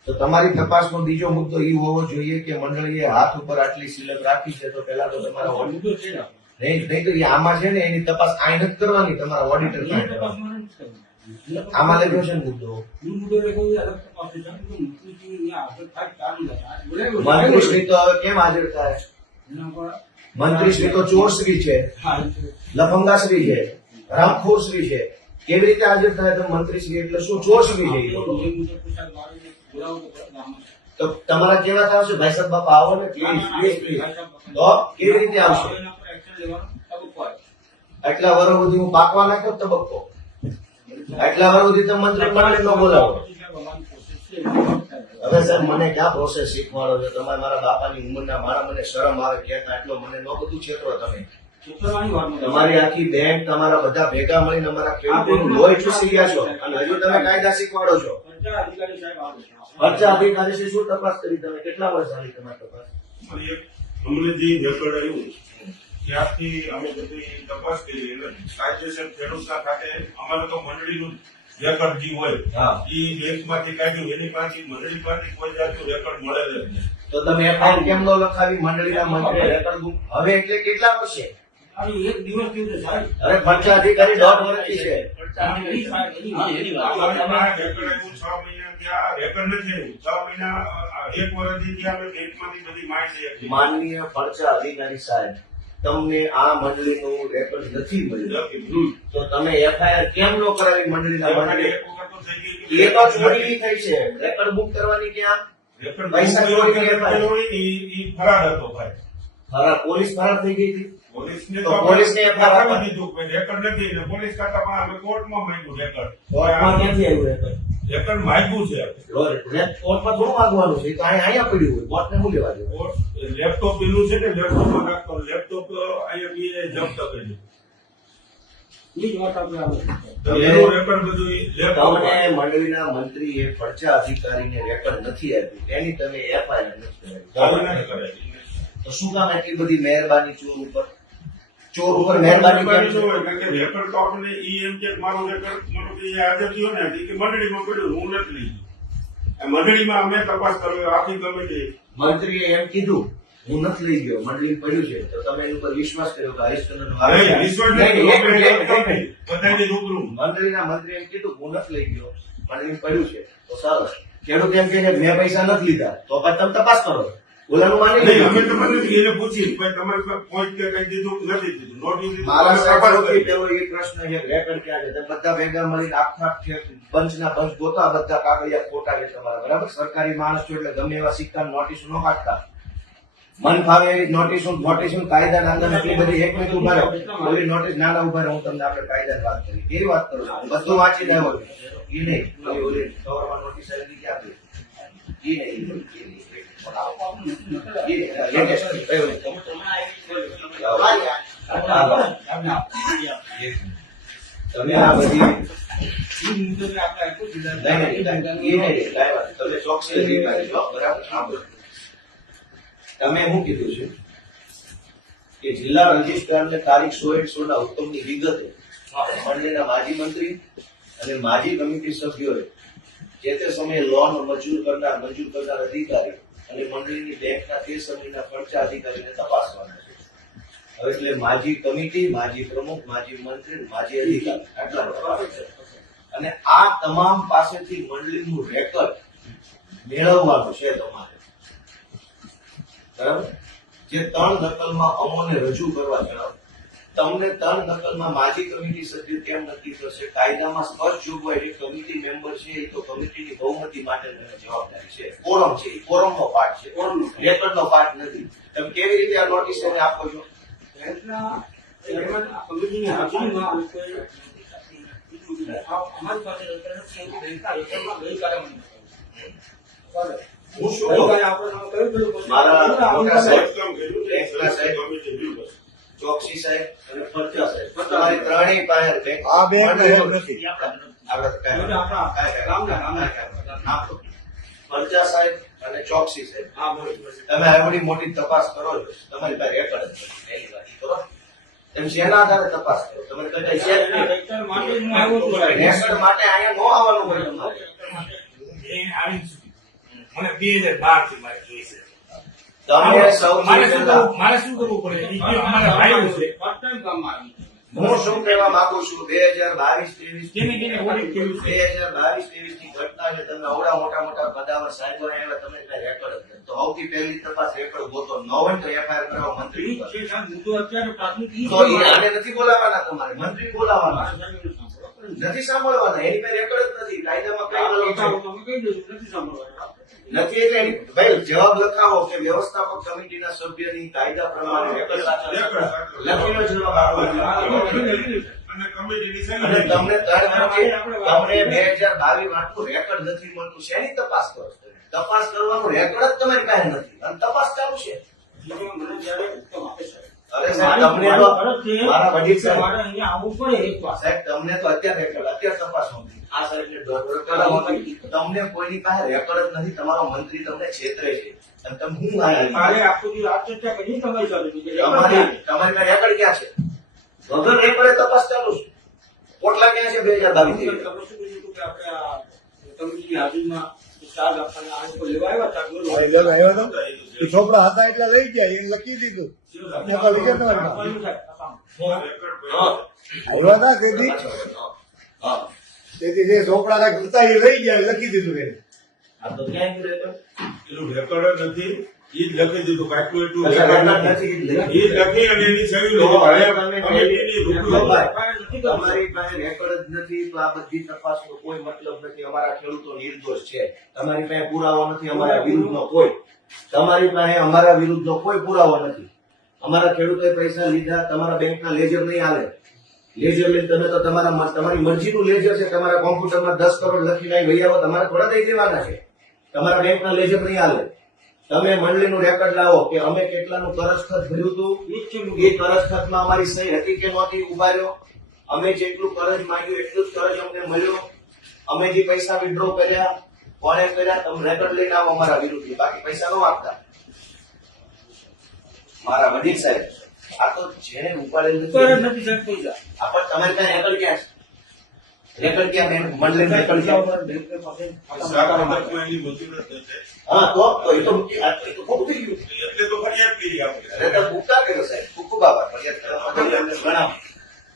તો તમારી તપાસનો બીજો મુદ્દો એ હોવો જોઈએ કે મંડળીએ હાથ ઉપર આટલી સિલક રાખી છે તો પેલા તો તમારા મુદ્દો છે ને. નહીં તો એ આમાં છે ને એની તપાસ આ નથી કરવાની, તમારા ઓડિટર એ તપાસમાં નથી કરવાની. આમાં લખ્યો છે ને મુદ્દો. મુદ્દો એટલે કોઈ અલગ તપાસ છે. મંત્રીશ્રી અહીંયા હાજર થાય ચાલુ થાય. મંત્રીશ્રી તો હવે કેમ હાજર થાય? એના પર મંત્રીશ્રી તો ચોરશ્રી છે, હા, લફંગાશ્રી છે, રામખોરશ્રી છે. કેવી રીતે હાજર થાય? તો મંત્રીશ્રી એટલે શું? ચોરશ્રી છે. એ મુજબ પોશાક મારીને બોલાવો તો ગામમાં. તો તમારા કેવા આવશે? ભાઈ સાહેબ બાપા આવો ને, પ્લીઝ પ્લીઝ પ્લીઝ. તો કેવી રીતે આવશે? એના પર action લેવાનો તબક્કો આવે. આટલા વર્ષ સુધી હું પાકવા નાખ્યો તબક્કો. આટલા વર્ષ સુધી તમે મંત્રી મંડળ ન બોલાવો. પછી સાહેબ અમારી કોશિશ છે. હવે સર મને ક્યાં પ્રોસેસ શીખવાડો છો તમે? મારા બાપાની ઉંમરના મારા મને શરમ આવે ક્યાંક આટલો મને ન બધું છેતરો તમે. ચૂકવવાની વાત નથી. તમારી આખી બેંક તમારા બધા ભેગા મળીને અમારા ખેડૂતોનું લોહી ચૂસી ગયા છો અને હજુ તમે કાયદા શીખવાડો છો. પંચાયત અધિકારી સાહેબ આવે છે. ખર્ચા અધિકારી છે શું તપાસ કરી તમે? કેટલા વર્ષ ચાલી તમારી તપાસ? અને એક અમને જે રેકોર્ડ આવ્યું ત્યારથી અમે બધી તપાસ કરી એટલે કાયદેસર ખેડૂતના ખાતે અમારે તો મંડળીનું રેકોર્ડ જે હોય હા. એ બેંકમાંથી કાઢ્યું એની પાસે મંડળી પાસે કોઈ જાતનું રેકોર્ડ મળે જ નહીં. તો તમે એફઆઈઆર કેમ ન લખાવી મંડળીના મંત્રીએ રેકર્ડ બુક? હવે એટલે કેટલા વર્ષે? અરે એક દિવસ થયું છે સાહેબ. અરે ખર્ચા અધિકારી 1.5 વર્ષથી છે. એની સાહેબ, એની વાત. અમારે રેકોર્ડ આવ્યું 6 મહિના ત્યાં રેકોર્ડ નથી આવ્યું 6 મહિના 1 વર્ષથી ત્યાં અમે બેંકમાંથી બધી માહિતી આપી. માનનીય ખર્ચા અધિકારી સાહેબ, તમને આ મંડળીનું રેકર્ડ નથી મળ્યું તો તમે એફઆઈઆર કેમ ન કરાવી મંડળીના મંત્રીએ? એક વખત તો થઈ ગઈ એ તો ચોરી થઈ છે. રેકર્ડ બુક કરવાની ક્યાં? રેકોર્ડ પૈસા ચોરી રેકોર્ડ હોય ને ઈ ફરાર હતો ભાઈ. પોલીસ ફરાર થઈ ગઈ હતી. પોલીસને તો પોલીસને FIR આપી દીધું કે રેકોર્ડ નથી ને પોલીસ ખાતામાં અમે કોર્ટમાં માંગ્યું રેકોર્ડ. કોર્ટમાં ક્યાંથી આવ્યું રેકર્ડ? રેકોર્ડ માંગ્યું છે કોર્ટમાં થોડું માંગવાનું છે? એ તો અહીંયા પડ્યું હોય. કોર્ટને શું લેવા દેવું? કોર્ટ લેપટોપ પેલું છે ને લેપટોપમાં રાખતો લેપટોપ અહીંયા બી જપ્ત કર્યું. ઈ જ વાત આપણે આવે છે. તો એનું રેકોર્ડ બધું લેપટોપ તમને મંડળીના મંત્રીએ ખર્ચા અધિકારીને રેકર્ડ નથી આપ્યું એની તમે એફઆઈઆર નથી કરાવી. તો શું કામ એટલી બધી મહેરબાની ચોર ઉપર? ચોર ઉપર મહેરબાની કેમ છે? રેકોર્ડ તો આપણે ઈ એમ કે મારું રેકોર્ડ મારું કે હાજર થયો ને કે મંડળીમાં પડ્યું હું નથી લઈ ગયો. આ મંડળીમાં અમે તપાસ કરી આખી કમિટી મંત્રીએ એમ કીધું હું નથી લઈ ગયો, મંડળી પડ્યું છે, તો તમે એની ઉપર વિશ્વાસ કર્યો કે હરીશચંદ્રનો નહીં, વિશ્વાસ નથી. નહીં, એક મિનિટ. બધાને રૂબરૂ મંત્રીના મંત્રી એમ કીધું હું નથી લઈ ગયો, મંડળી પડ્યું છે, તો સરસ. ખેડૂત એમ કહે છે મેં પૈસા નથી લીધા, તો પછી તમે તપાસ કરો. ઓલાનું માની નહીં, લીધું. અમે તમારે એને પૂછી ભાઈ તમારે પોઈન્ટ કે કઈ દીધું કે નથી દીધું નોટિસ દીધું મારા તમે સાહેબ તપાસ સૌથી કરી. પહેલો એ પ્રશ્ન છે રેકર્ડ ક્યાં છે? તમે બધા ભેગા મળીને આખા પંચના પંચ ગોતા, બધા કાગળિયા ખોટા છે તમારા, બરાબર? સરકારી માણસ છો એટલે ગમે એવા સિક્કા નોટિસ ન કાઢતા. મન ફાવે એવી નોટિસો કાયદાના અંદર એટલી બધી એક મિનિટ ઉભા રહો. ઓલી નોટિસ નાના ઉભા રહો, હું તમને આપણે કાયદાની વાત કરી કેવી વાત કરું છું? બધું વાંચી આવ્યો છું. ઈ નહીં ઓલી સવારમાં નોટિસ આવી ગઈ ક્યાં ગઈ? ઈ નહીં તમે આ બધી ઈ મુદ્દે આપણે આપ્યું છે. તમે ચોકસી અધિકારી છો, બરાબર? સાંભળો. તમે શું કીધું છે કે જિલ્લા રજિસ્ટ્રારને તારીખ 16/16 હુકમની વિગતે મંડળીના માજી મંત્રી અને માજી કમિટી સભ્યોએ જે તે સમયે લોન મંજૂર કરનાર અધિકારી અને મંડળીની બેંકના તે સમયના ખર્ચા અધિકારીને તપાસવાના છે. હવે એટલે માજી કમિટી, માજી પ્રમુખ, માજી મંત્રી, માજી અધિકારી આટલા તપાસ છે. અને આ તમામ પાસેથી મંડળીનું રેકર્ડ મેળવવાનું છે તમારે, બરાબર? જે 3 નકલમાં અમોને રજૂ કરવા જણાવો. તમને 3 નકલમાં માજી કમિટી સભ્ય કેમ નક્કી થશે? કાયદામાં સ્પષ્ટ જોગવાઈ છે કમિટી મેમ્બર છે એ તો કમિટીની બહુમતી માટે જવાબદારી છે. કોરમ છે એ કોરમનો પાર્ટ છે, રેકર્ડનો પાર્ટ નથી. તમે કેવી રીતે આ નોટિસ એને આપો છો? બેંકના એમાં આ કમિટીની હાજરીમાં આ લોકોએ અમારી પાસે બેંકના રેકર્ડમાં ગઈકાલે મને બરાબર. હું શું ગઈકાલે કહું? આપણે કયું કયું મારા મોટા સાહેબ, કામ કર્યું છે. બેંકના સાહેબ, કમિટી બિલ ચોકસી સાહેબ અને ખર્ચા સાહેબ, તમારી ત્રણેય પાસે બેંક આ બેંક મંડળીનું નથી. આપણે ખર્ચા સાહેબ અને ચોકસી સાહેબ, હા બોલો તમે આવડી મોટી તપાસ કરો છો, તમારી પાસે રેકર્ડ જ નથી. પહેલી વાત ઈ કરો. તમે શેના આધારે તપાસ કરો? તમે કઈ છે જ નહીં. રેકર્ડ માટે જ હું આવ્યો છું. રેકર્ડ માટે અહીંયા ન આવવાનું હોય તમારે. એ આવી છું. મને 2012 થી મારે જોઈએ છે. તમે સૌથી પહેલા મારે શું કરવું પડે? ઈ કે અમારા ભાઈઓ છે. ફર્સ્ટ ટાઈમ કામમાં આવી. હું શું કહેવા માંગુ છું, 2022-23 જેને જેને ઓડિટ કર્યું છે. 2022-23 ની ઘટના છે. તમે અવડા મોટા પદાવર સાહેબો આવ્યા, તમે કઈ રેકર્ડ જ નથી. તો સૌથી પહેલી તપાસ રેકર્ડ ગોતો. ન હોય તો એફઆઈઆર કરવા મંત્રી ઈ ઉપર. છે સાહેબ, મુદ્દો અત્યારે પ્રાથમિક ઈ તો છે. આને નથી બોલાવાના, તમારે મંત્રી બોલાવાના. મારા સાહેબને સાંભળો. નથી સાંભળવાના, એની પાસે રેકર્ડ જ નથી. કાયદામાં કઈ વલણ છે? તમે કહી દેજો, નથી સાંભળવાનું. નથી એટલે ભાઈ જવાબ લખાવો કે વ્યવસ્થાપક કમિટીના સભ્યની કાયદા પ્રમાણે રેકર્ડ સાચવવા. લખીનો જવાબ આપો. અને કમિટીની અને તમને 3 વર્ષથી તમને 2022 વાળું રેકર્ડ નથી મળતું. શેની તપાસ કરો છો? તપાસ કરવાનું રેકર્ડ જ તમારી પાસે નથી અને તપાસ ચાલુ છે. મને જ્યારે હુકમ આપે સાહેબ. અરે સાહેબ તમને તો મારા વડીલ સાહેબ મારે અહીંયા આવવું પડે એક વાર. સાહેબ તમને તો અત્યારે રેકર્ડ અત્યારે તપાસ નથી. આ સાહેબને ડોક્ટર કરાવવા તમને કોઈની પાસે રેકર્ડ જ નથી. તમારો મંત્રી તમને છેતરે છે અને તમે હું મારે આખું દિવસ આ ચર્ચા કરી તમારી સાથે બીજે તમારી પાસે રેકર્ડ ક્યાં છે? વગર રેકર્ડે તપાસ ચાલુ છે. પોટલા ક્યાં છે 2022 તમે શું કીધું હતું કે આપણે આ કમિટીની હાજરીમાં ચાર્જ આપવાના આ લોકો લેવા આવ્યા હતા, બોલો. લેવા આવ્યો હતો એ છોકરા હતા એટલે લઈ ગયા એ લખી દીધું મોકલી ગયા તમારી પાસે. આપવાનું સાહેબ, આપવાનું. આવ્યા હતા તેથી હા તેથી જે છોકરા હતા એ લઈ ગયા એ લખી દીધું એને. આ તો ક્યાં રેકર્ડ એનું રેકોર્ડ નથી, ઈ જ લખી દીધું કાટલું એટલું અચ્છા, રેકોર્ડ રેકર્ડ નથી. નથી. ઈ જ લખી અને એની સહી તો લીધી. હવે તમે કમિટીની રૂબરૂ તમારી પાસે રેકર્ડ જ નથી તો આ બધી તપાસનો કોઈ મતલબ નથી. અમારા ખેડૂતો નિર્દોષ છે. તમારી પાસે પુરાવો નથી અમારા વિરુદ્ધનો કોઈ. તમારી પાસે અમારા વિરુદ્ધનો કોઈ પુરાવો નથી. અમારા ખેડૂતોએ પૈસા લીધા, તમારા બેંકના લેજર નહીં હાલે. લેજર લઈને તમે તો તમારી મરજીનું લેજર છે. તમારા કોમ્પ્યુટરમાં 10 કરોડ લખીને અહીં વહી આવો, તમારે થોડા દઈ દેવાના છે. તમારા બેંકના લેજર નહીં હાલે. તમે મંડળીનું રેકર્ડ લાવો કે અમે કેટલાનું કરજખત ભર્યું હતું, એ કરજખતમાં અમારી સહી હતી કે નહોતી, ઉભા રહ્યો. અમે જેટલું કરજ માંગ્યું એટલું જ કરજ અમને મળ્યો. અમે જે પૈસા વિડ્રો કર્યા કોણે કર્યા, તમે રેકર્ડ લઈને આવો અમારા વિરુદ્ધ. બાકી પૈસા ન આપતા. મારા વડીલ સાહેબ આ તો જેને ઉપાડેલું ઉપર જ છે. નથી સાહેબ પૈસા. આ પણ તમારી પાસે રેકર્ડ ક્યાં છે? રેકર્ડ ક્યાં? બેંક મંડળીનું રેકર્ડ ક્યાં? બેંકની પાસે સાત બાબતમાં એની મંજૂર જ નથી. હા તો એ તો ખોટું થઈ ગયું. એટલે તો ફરિયાદ કરી આપણે. અરે તો ભૂકા કર્યો સાહેબ. ખૂબ ખૂબ આભાર. ફરિયાદ કરવા માટે અમને ગણાવો.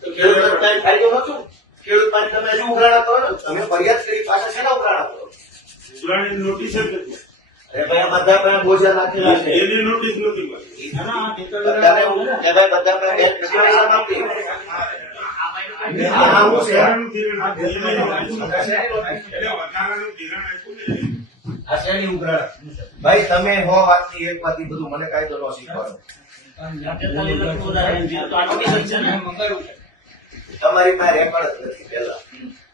તો ખેડૂતોને કાંઈ ફાયદો નહોતો. ખેડૂત પાસે તમે હજુ ઉઘરાણા કરો ને. તમે ફરિયાદ કરી પાછા શેના ઉઘરાણા કરો? પુરાણી નોટિસ જ નથી. અરે ભાઈ આ બધા પાસે બોજા નાખેલા છે. એની નોટિસ નથી મળી. ના, ના, આ ટેકર બધાને લેવા એ ભાઈ બધા પાસે બેંક નથી પૈસા માંગતી. આ શું છે? વધારાનું ધિરાણ આપ્યું. એટલે વધારાનું ધિરાણ આપ્યું ને. આ શેની ઉઘરાણા? ભાઈ તમે હો વાતની એક વાત, ઈ બધું મને કાયદો ન શીખવાનો. તમારી પાસે રેકર્ડ જ નથી. પહેલા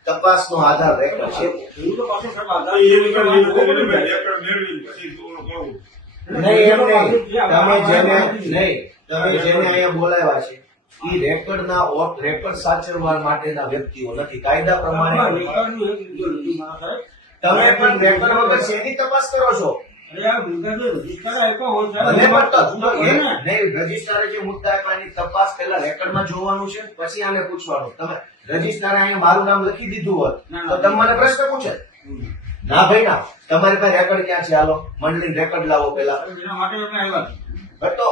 તપાસનો આધાર રેકર્ડ છે. ખેડૂતો પાસે સાહેબ તો આધાર એ રેકોર્ડ લીધો એટલે મેં રેકોર્ડ મેળવી પછી તો કહું. નહીં એમ નહીં. તમે જેને અહીંયા બોલાવ્યા છે ઈ રેકર્ડ સાચવવા માટેના વ્યક્તિઓ નથી. કાયદા પ્રમાણે રેકર્ડનું એક વિડીયો લીધું મારા સાહેબ. તમે પણ રેકર્ડ વગર શેની તપાસ કરો છો? અરે આ મુદ્દા જે રજીસ્ટર આપ્યા હોય સાહેબ, ભલે એમાં પણ તો હોય ને. નહીં, રજિસ્ટ્રારે જે મુદ્દા આપ્યા એની તપાસ પહેલા રેકર્ડમાં જોવાનું છે, પછી આને પૂછવાનું. તમે રજિસ્ટ્રારે અહીંયા મારું નામ લખી દીધું હોત તો તમે મને પ્રશ્ન પૂછે? ના ભાઈ ના. તમારી પાસે રેકર્ડ ક્યાં છે? હાલો મંડળી રેકર્ડ લાવો પેલા. એના માટે અમે આવ્યા છીએ. બસ તો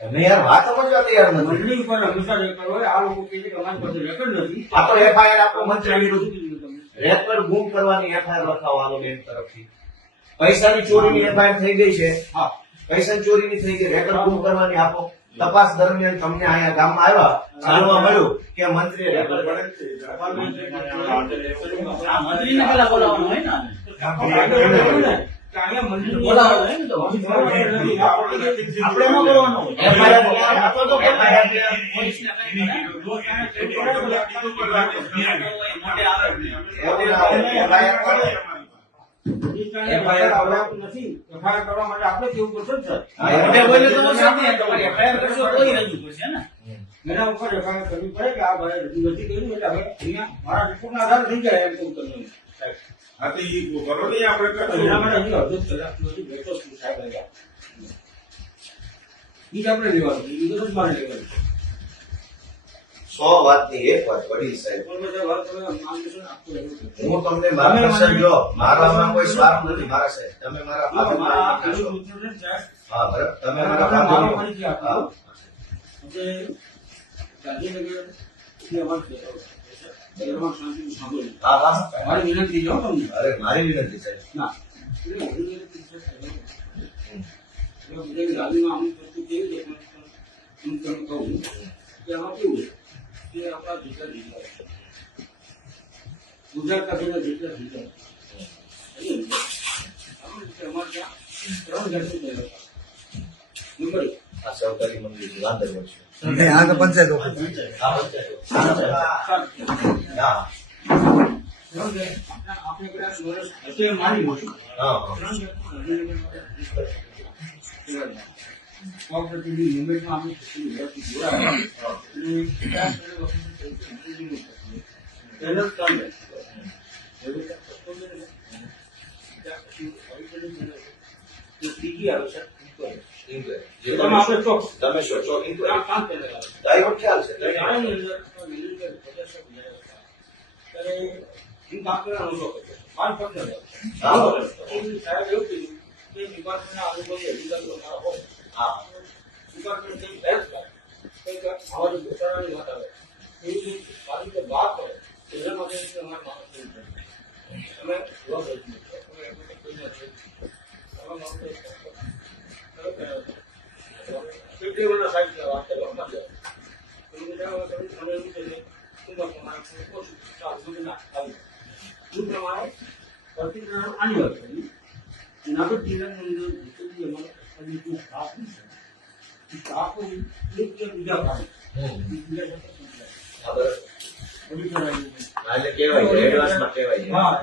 તમે યાર વાત સમજવા તૈયાર નથી. મંડળી ઉપર હંમેશા રેકર્ડ હોય. આ લોકો કહે છે કે અમારી પાસે રેકર્ડ નથી. આ તો એફઆઈઆર આપો મંત્રી વિરુદ્ધ. રેકર્ડ ગુમ કરવાની એફઆઈઆર લખાવો હાલો બેંક તરફથી. પૈસાની ચોરીની એફઆઈઆર થઈ ગઈ છે. હા. પૈસાની ચોરીની થઈ ગઈ. રેકર્ડ ગુમ કરવાની આપો. તપાસ દરમિયાન તમને અહીંયા ગામમાં આવ્યા જાણવા મળ્યું કે મંત્રીએ રેકર્ડ આ મંત્રીને પેલા બોલાવવાનું હોય ને. અહીંયા મંત્રી બોલાવવાનું હોય ને તો આપણે ન કરવાનું હોય. એફઆઈઆર ક્યાં આપો તો એફઆઈઆર નથી. FIR કરવા માટે આપણે કેવું પડશે ને સર? એના ઉપર FIR કરવી પડે કે આ ભાઈ રજૂ નથી કર્યું એટલે હવે અહીંયા મારા રિપોર્ટના આધારે થઈ જાય એમ કહું તમને. હા તો ઈ કરો ને આપણે એના માટે કરશું. હજી અડધો કલાકથી હજી બેઠો છું સાહેબ અહીંયા. ઈ જ આપણે લેવાનું. ઈ તો જ મારે લેવાનું. 100 વાતની એક વાત વડીલ સાહેબ. પણ બધા વાત તમે માર્ગદર્શન આપતું રહેવું છે. હું તમને માર્ગદર્શન જો મારામાં કોઈ સ્વાર્થ નથી મારા સાહેબ. તમે મારા મારા ફાધર ખેડૂત મિત્રોને જ સાહેબ હા બરાબર. તમે આપણે મારા મારો ફાધર પરિચય આપો. હા એટલે ગાંધીનગરથી અમારે શહેરમાં શાંતિથી સાંભળ્યું. હા હા. મારી વિનંતી છે હો તમને. અરે મારી વિનંતી સાહેબ. ના. એટલે મારી વિનંતી છે સાહેબ. એટલે બધાની ગાડીમાં અમુક વસ્તુ કેવી છે હું તમને કહું કે આમાં કેવું છે કે આપણા દીકરા દીકરા ગુજરાતના બધા જેટલા જિલ્લા અમારે ત્યાં 3 જાતિ થયેલા મુંબઈ આ સહકારી મંડળી છે, ગાંધીનગર છે. નહીં, આ તો પંચાયત ઓફિસ. આ પંચાયત. ના. આપણે કદાચ વર્ષ હશે મારી હોય હા, હા. 3 જાતિ કોઓપરેટિવની મુંબઈમાં અમે જોડાયા ત્રીજી આવે છે ઇન્ક્વાયરી. એમાં આપણે ચોક્કસ તમે શું છો? ઇન્ક્વાયરી. 5 પેનલ આવે ડાયવર્ટ ખ્યાલ છે. ત્યારે આની અંદર મિલિટરી પ્રજાસત્તાક ત્યારે હું કામ કરવાનો શોખ હતો. 5 પકડ હા. સાહેબ એવું કીધું કે ડિપાર્ટમેન્ટના અનુભવી અધિકારીઓ મારા હોય હા. ડિપાર્ટમેન્ટ કંઈક હેલ્પ કરે કંઈક અમારી પોતાની વાત આવે એવી રીતે સારી રીતે વાત કરે એના માટે અમારે માણસ કરવું પડે. અમે જોવા જઈએ અમે એમને કોઈ નથી અમે માણસો કેટલી વર્ષ સાહેબ વાત કરવા માટે હા, બરાબર. હા, એટલે કહેવાય છે, એડવાન્સમાં કહેવાય છે. હા.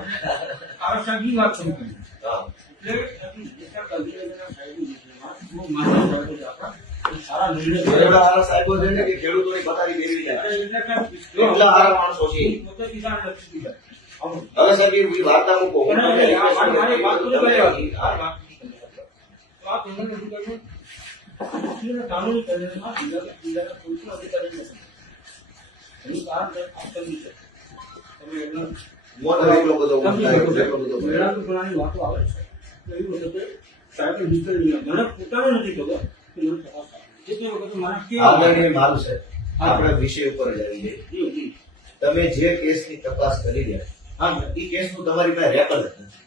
સારા નિર્ણય એવડા હારા સાહેબો છે ને કે ખેડૂતોની પથારી ફેરવી જાય. એટલા હારા માણસો છે. પોતે કિસાન નથી હવે સાહેબ એ વાર્તા મૂકો. હું તમને મારી વાત પૂરી કરી તમે- હતી. હા. તો આ પેનલને શું કર્યું? પક્ષીના કાનૂની પેનલમાં જિલ્લાના કોઈપણ અધિકારી નથી. એનું કારણ છે આપત્તિ છે. તમે એમના મોટો એટલો બધો ઊંઘાયો, એટલો બધો ભરાયો. મેળાપુરાની વાતો આવે છે. તો એવી વખતે સાહેબે નીકળી મને પોતાને નથી ખબર કે મને તપાસ આપી. જે તે વખતે મારા કેવા આગળની માલ છે. આપણે વિષય ઉપર જ આવી જઈએ. જી, જી. તમે જે કેસની તપાસ કરી રહ્યા હા, એ કેસનું તમારી પાસે રેકોર્ડ જ નથી.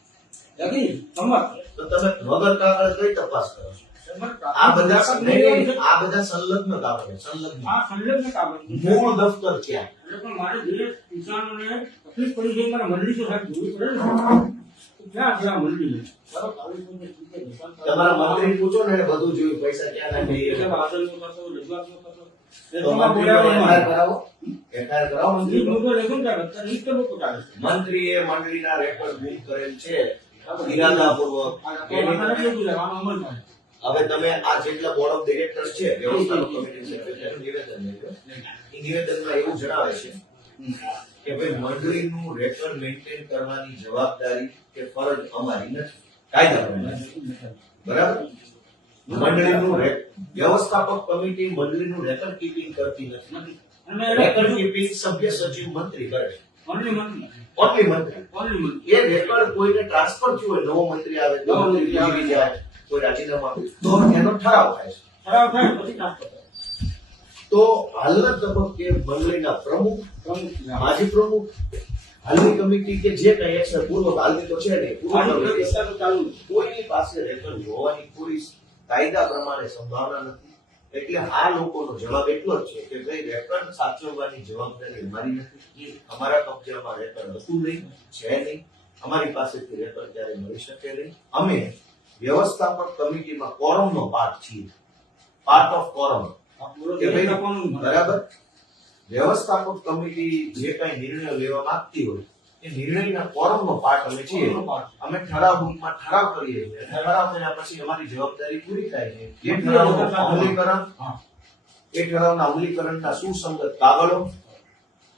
યાદી સંમત. તો તમે વગર કાગળ કઈ તપાસ કરો છો? આ બધા નહીં, આ બધા સંલગ્ન કાગળ છે, સંલગ્ન. આ સંલગ્ન કાગળ છે. મૂળ દફતર ક્યાં? એટલે પણ મારે જે કિસાનોને તકલીફ પડી છે મારા મંડળી તો સાહેબ જોવી પડે ને. ક્યાં છે આ મંડળી? ચાલો તાલુકાની રીતે નિશાન કરો. તમારા મંત્રી પૂછો ને એને બધું જોયું, પૈસા ક્યાં નાખી એટલે આદરનો થતો, રજૂઆતનો થતો. તો મંત્રીનો FIR કરાવો. FIR કરાવો મંત્રી મંત્રીનો. લોકો લેખન કરે, અત્યારે નીચે લોકો ચાલે છે. મંત્રીએ મંડળીના રેકોર્ડ ગુમ કરેલ છે ઇરાદાપૂર્વક. માતાને કેવું છે? આનો અમલ થાય. હવે તમે આ જેટલા બોર્ડ ઓફ ડિરેક્ટર્સ છે વ્યવસ્થાપક કમિટી સેક્રેટરીનું નિવેદન લેજો. એ નિવેદનમાં એવું જણાવે છે કે ભાઈ મંડળીનું રેકોર્ડ મેન્ટેન કરવાની જવાબદારી કે ફરજ અમારી નથી, કાયદા પ્રમાણે. બરાબર? મંડળીનું વ્યવસ્થાપક કમિટી મંડળીનું રેકોર્ડ કીપિંગ કરતી નથી. અને રેકોર્ડ કીપિંગ સભ્ય સચિવ મંત્રી કરે છે. only મંત્રી. ઓનલી મંત્રી. only મંત્રી. એ રેકોર્ડ કોઈને ટ્રાન્સફર થયું હોય, નવો મંત્રી આવે, નવો મંત્રી આવી જાય, કોઈ રાજીનામા આપે, તો એનો ઠરાવ થાય છે. ખરાબ થાય પછી ટ્રાન્સફર થાય. તો હાલના તબક્કે મંડળીના પ્રમુખ, પ્રમુખ માજી પ્રમુખ, હાલની કમિટી કે જે કઈ એક્શન પૂર્વ, હાલની તો છે નહીં, પૂર્વ આની કમિટી, વ્યવસ્થા તો ચાલુ છે. કોઈની પાસે રેકોર્ડ જોવાની કોઈ કાયદા પ્રમાણે સંભાવના નથી. એટલે આ લોકોનો જવાબ એટલો જ છે કે ભાઈ રેકોર્ડ સાચવવાની જવાબદારી અમારી નથી. અમારા કબજામાં રેકોર્ડ હતું નહીં, છે નહીં. અમારી પાસેથી રેકોર્ડ ક્યારે મળી શકે નહીં. અમે વ્યવસ્થાપક કમિટીમાં કોરમનો પાર્ટ છીએ, પાર્ટ ઓફ કોરમ. આ પૂરો કે ભાઈ, આપવાનું મળે. બરાબર? વ્યવસ્થાપક કમિટી જે કઈ નિર્ણય લેવા માંગતી હોય એ નિર્ણયના કોરમનો પાર્ટ અમે છીએ. કોરમનો part. અમે ઠરાવમાં ઠરાવ કરીએ છીએ અને ઠરાવ કર્યા પછી અમારી જવાબદારી પૂરી થાય છે. એ ઠરાવનું અમલીકરણ, હા. એ ઠરાવના અમલીકરણના સુસંગત કાગળો,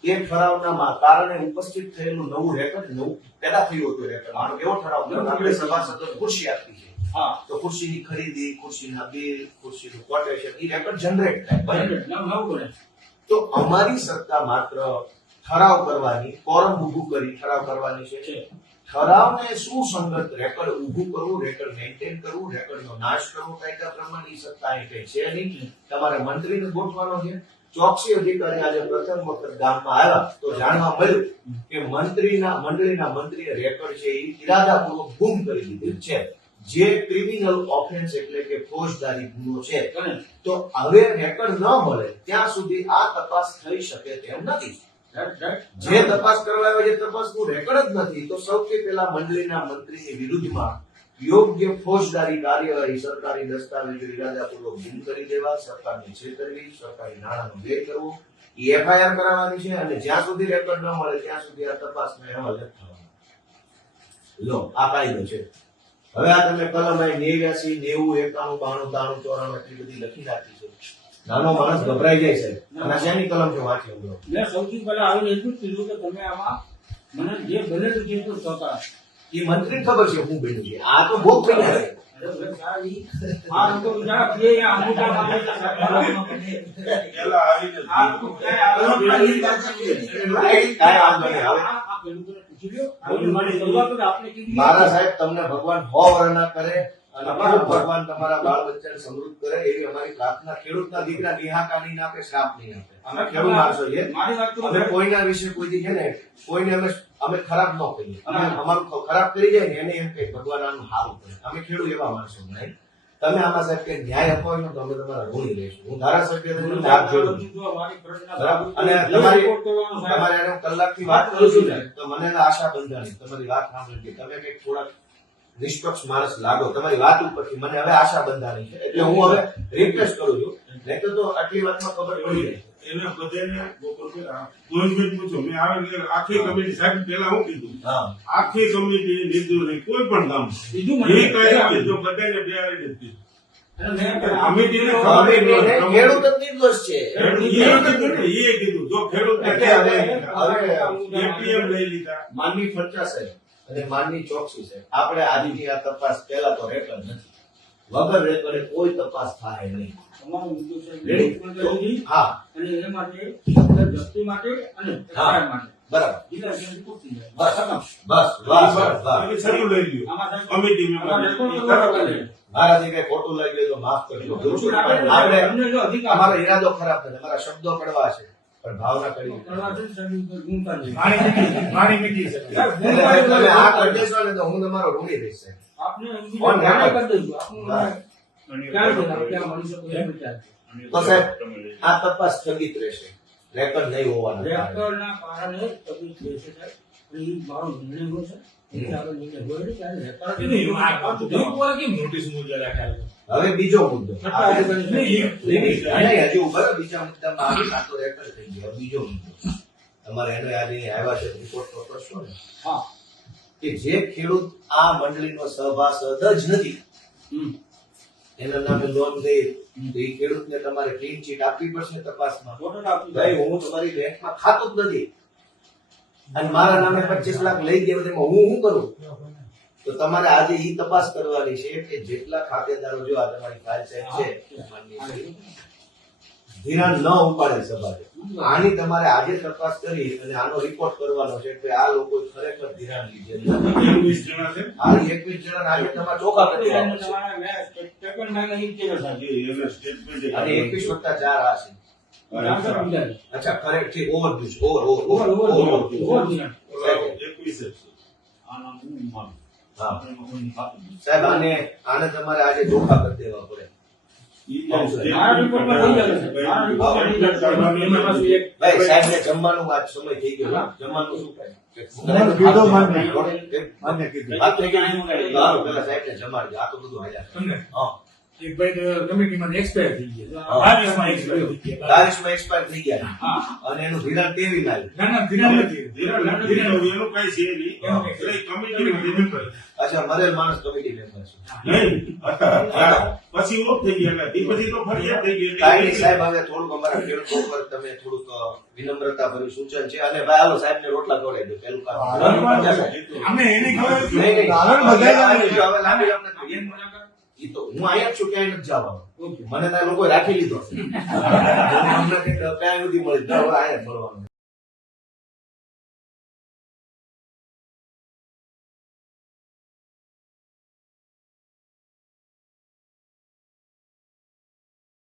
એ ઠરાવના કારણે ઉપસ્થિત થયેલું નવું રેકોર્ડ, નવું પેદા થયું હતું રેકોર્ડ. માનો એવો ઠરાવ થયો કે આપણે સભાસદો ખુરશી આપી છે, હા. તો ખુરશીની ખરીદી, ખુરશીના બિલ, ખુરશીનું કોટેશન, એ રેકોર્ડ જનરેટ થાય. નવું બને. તો અમારી સત્તા માત્ર ઠરાવ કરવાની, કોરમ ઊભું કરી ઠરાવ કરવાની છે. ઠરાવને સુસંગત રેકોર્ડ ઊભું કરવું, રેકોર્ડ મેન્ટેન કરવું, રેકોર્ડનો નાશ કરવો કાયદા પ્રમાણે એ સત્તા અહીં કઈ છે નહીં. તમારે મંત્રીને ગોઠવાનો છે. ચોકસી અધિકારી આજે પ્રથમ વખત ગામમાં આવ્યા તો જાણવા મળ્યું કે મંડળીના મંત્રીએ રેકોર્ડ છે એ ઇરાદાપૂર્વક ગુમ કરી દીધેલ છે, જે ક્રિમિનલ ઓફેન્સ એટલે કે ફોજદારી ગુનો છે. તો હવે રેકોર્ડ ન મળે ત્યાં સુધી આ તપાસ થઈ શકે તેમ નથી. જે તપાસ કરવા આવે એ તપાસનું રેકોર્ડ જ નથી તો સૌથી પહેલા મંડળીના મંત્રીની વિરુદ્ધમાં યોગ્ય ફોજદારી કાર્યવાહી સરકારી દસ્તાવેજો ઇરાદાપૂર્વક ગુમ કરી દેવા, સરકારની છેતરવી, સરકારી નાણાંનો વ્યય કરવો એ એફઆઈઆર કરાવવાની છે અને જ્યાં સુધી રેકોર્ડ ન મળે ત્યાં સુધી આ તપાસનો અહેવાલ નથી થવાનો. લો આ કાયદો છે. હવે આ તમે કલમ 89, 90, 91, 92, 93, 94 એટલી બધી લખી નાખી છે. નાનો માણસ ગભરાઈ જાય છે અને આ શેની કલમ છે વાંચી લો. મેં સૌથી પહેલા આવીને એટલું જ કીધું કે તમે આમાં મને જે બનેલું છે એટલું સહકાર. એ મંત્રી ખબર છે હું બન્યું છે આ તો ભોગ બન્યા છે. આ લોકો બીજા કે આ અમુકા માટે પેલા આવીને આ લોકો ક્યાંય કાંઈ વાંધો નહીં. હવે આ પેલું તો પૂછી લ્યો. આ મારી શરૂઆત તો આપણે કીધી. મારા સાહેબ તમને ભગવાન 100 વર્ષના કરે અને ખૂબ ભગવાન તમારા બાળ બચ્ચાને સમૃદ્ધ કરે એવી અમારી પ્રાર્થના. ખેડૂતના દીકરા નિહાકા નહીં આપે, શ્રાપ નહીં આપે. અમે ખેડૂત માણસો છીએ. મારી વાત તો અમે કોઈના વિશે કોઈથી છે ને કોઈને અમે ખરાબ ન કહીએ. અમે અમારું ખરાબ કરી જાય ને એને એમ કે ભગવાન આનું સારું કરે. અમે ખેડૂત એવા માણસો નહીં. તમે આમાં સાહેબ કે ન્યાય અપાવો તો અમે તમારા ઋણી રહીશું. હું ધારાસભ્ય તરીકે હાથ જોડું છું. બરાબર? અને તમારે એને હું કલાકથી વાત કરું છું ને તો મને આશા બંધાણી તમારી વાત સાંભળી તમે કંઈક થોડાક નિષ્પક્ષ માણસ લાગો. તમારી વાત ઉપરથી મને હવે આશા બંધાણી છે એટલે હું હવે રિક્વેસ્ટ કરું છું. નહીં તો આટલી વાતમાં ખબર પડી જાય. એને બધાને ગોવિંદભાઈ પૂછો મેં આવે એટલે આખી કમિટી સાહેબ પેલા હું કીધું હા આખી કમિટી લીધું નહીં કોઈ પણ કામ બીજું એ મને કઈ લીધું બધાને બે આવી દીધું કમિટીને ખેડૂત જ નિર્દોષ છે. એ કીધું જો ખેડૂત હવે એટીએમ લઈ લીધા માનની ફરજા સાહેબ અને માનની ચોકસી સાહેબ આપણે આજની આ તપાસ પહેલા તો રેકોર્ડ નથી. વગર રેકોર્ડે કોઈ તપાસ થાય નહીં. તમારો મુદ્દો છે રેડી? રેડી? હા અને એ માટે જપ્તી માટે અને એફઆઈઆર માટે બરાબર. જિલ્લા જજ પૂછી જાય. બસ બસ બસ બસ એટલે શરૂ લઈ લ્યો આમાં સાહેબ કમિટી આમાં રેકોર્ડ મેમ્બર કરવા પડે. મારાથી કઈ ખોટું લાગ્યું તો માફ કરજો. આપણે આપણે તમને જો અધિકાર અમારો ઈરાદો ખરાબ નથી. અમારા શબ્દો કડવા છે પણ ભાવના કડી. કરવા છે ને સાહેબ ઉપર ગુમતા નહીં. મારી મીટિંગ છે. એટલે તમે આ કરી દેશો ને તો હું તમારો ઋણી રહીશ સાહેબ. આપને કોણ જાણે જાણે? કરી દઈશું. આપણું ક્યાં છે? આપણે ક્યાં મળી શકો એ વિચાર. તો સાહેબ આ તપાસ સ્થગિત રહેશે. રેકોર્ડ નહીં હોવાના કારણે. રેકોર્ડના કારણે તકલીફ રહેશે સાહેબ. અને એ મારો નિર્ણય હોય છે. એટલે આપણે નિર્ણય હોય નહીં ત્યારે રેકોર્ડ નહીં, આ પાછું એક વાર કેમ નોટિસ મૂકી રાખ્યા? હવે બીજો મુદ્દો આપણે નહીં, હજુ બરાબર બીજા મુદ્દામાં આવી આ તો રેકોર્ડ થઈ ગયો. બીજો મુદ્દો તમારે એને આજે આવ્યા છે રિપોર્ટ તો કરશો ને હા. કે જે ખેડૂત આ મંડળીનો સભાસદ જ નથી હમ. એના નામે લોન દે તો એ ખેડૂતને તમારે ક્લીન ચીટ આપવી પડશે તપાસમાં. ફોટો આપી ભાઈ હું તમારી બેંકમાં ખાતું જ નથી અને મારા નામે 25 લાખ લઈ ગયા તેમાં હું શું કરું? તો તમારે આજે ઈ તપાસ કરવાની છે કે જેટલા ખાતેદારો જો આ તમારી ફાઇલ સાહેબ છે માનનીય શ્રી, ધિરાણ ન ઉપાડે સભાએ આની તમારે આજે તપાસ કરી અને આનો રિપોર્ટ કરવાનો છે કે આ લોકો ખરેખર ધિરાણ લીધેલું નથી. 21 જણા છે આ 21 જણા આજે તમારે ચોખ્ખા કરી દેવાના છે. તમારા મેં સ્ટેટમેન્ટ માંગે એ કેવો સાહેબ? એને સ્ટેટમેન્ટ અને 21+4 આ છે. આન્સર સમજાય. અચ્છા કરેક્ટ છે. ઓવરડ્યુ છે. ઓવર ઓવર ધ્યાન. 21 હા સાહેબ આને તમારે આજે ધોખા કરી દેવા પડે. મારા રિપોર્ટમાં થઈ ગયેલું છે. મારા રિપોર્ટમાં થઈ ગયેલું છે. એમાં પાછું એક ભાઈ સાહેબને જમવાનું આજ સમય થઈ ગયો હા? જમવાનું શું મને કીધો માન્ય. થાય? માન્ય કીધું. વાત થઈ ગઈ. હાલો, પેલા સાહેબને જમાડજો. આ તો બધું હાલ્યા કરે. તમને હા. એક ભાઈ કમિટીમાં એક્સપાયર થઈ ગયા. હા. બાવીસમાં expire થઈ ગયા. તારીખમાં expire થઈ ગયા હા. અને એનું ધિરાણ તેવી લાવ્યું. ના, ના, ધિરાણ નથી. એનું કઈ છે નહીં એટલે કમિટીમાં member. અચ્છા મરેલ માણસ કમિટી મેમ્બર છે. નહીં પછી ઓફ થઈ ગયા એટલે એ પછી તો ફરિયાદ થઈ ગઈ કાંઈ નહીં સાહેબ, હવે થોડુંક અમારા ખેડૂતો પર તમે થોડુંક વિનમ્રતા ભર્યું સૂચન છે અને ભાઈ હાલો સાહેબને રોટલા ખવડાવી દો. પેલું કામ. અમને એની ખબર હતી. નહીં, નહીં. કારણ બધાય હવે લાંબી આપણે કરીએ. એમ મુલાકાત. ઈ તો હું અહીંયા જ છું, ક્યાંય નથી જવાનો. ઓકે. મને ત્યાં લોકોએ રાખી લીધો છે. અમને કંઈક ક્યાંય નથી મળી. અહીંયા જ મળવાનું.